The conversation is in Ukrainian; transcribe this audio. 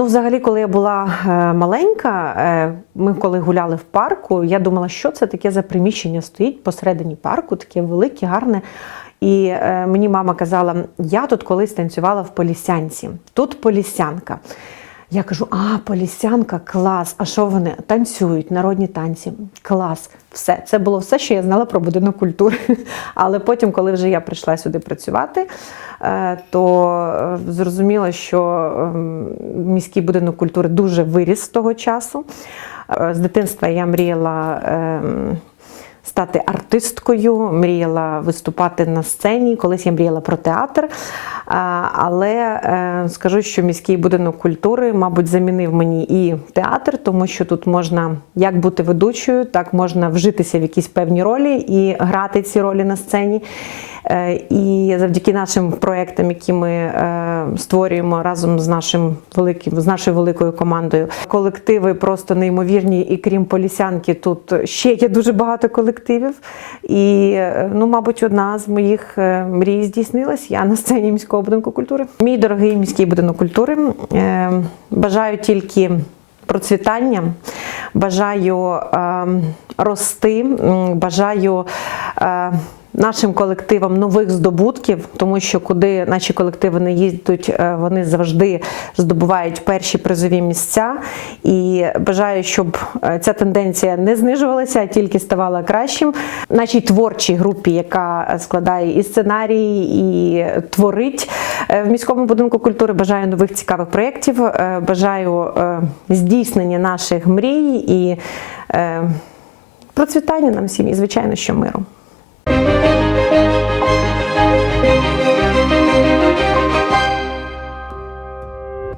Ну, взагалі, коли я була е, маленька, е, ми коли гуляли в парку, я думала, що це таке за приміщення стоїть посередині парку, таке велике, гарне. І е, мені мама казала: я тут колись танцювала в Полісянці. Тут Полісянка. Я кажу: а, Полісянка, клас. А що вони танцюють, народні танці? Клас. Все. Це було все, що я знала про будинок культури. Але потім, коли вже я прийшла сюди працювати, то зрозуміло, що ем, міський будинок культури дуже виріс з того часу. Е, З дитинства я мріяла. ем, Стати артисткою, мріяла виступати на сцені. Колись я мріяла про театр. Але е, скажу, що міський будинок культури, мабуть, замінив мені і театр, тому що тут можна як бути ведучою, так можна вжитися в якісь певні ролі і грати ці ролі на сцені. Е, І завдяки нашим проектам, які ми е, створюємо разом з нашим великим з нашою великою командою, колективи просто неймовірні. І крім полісянки, тут ще є дуже багато колективів. І ну, мабуть, одна з моїх мрій здійснилась. Я на сцені міського будинку культури. Мій дорогий міський будинок культури. е, Бажаю тільки процвітання, бажаю е, рости, бажаю. Нашим колективам нових здобутків, тому що куди наші колективи не їздять, е, вони завжди здобувають перші призові місця. І бажаю, щоб е, ця тенденція не знижувалася, а тільки ставала кращим. Нашій творчій групі, яка складає і сценарії, і творить е, в міському будинку культури, бажаю нових цікавих проєктів, бажаю здійснення наших мрій і процвітання нам всім, і звичайно, що миру.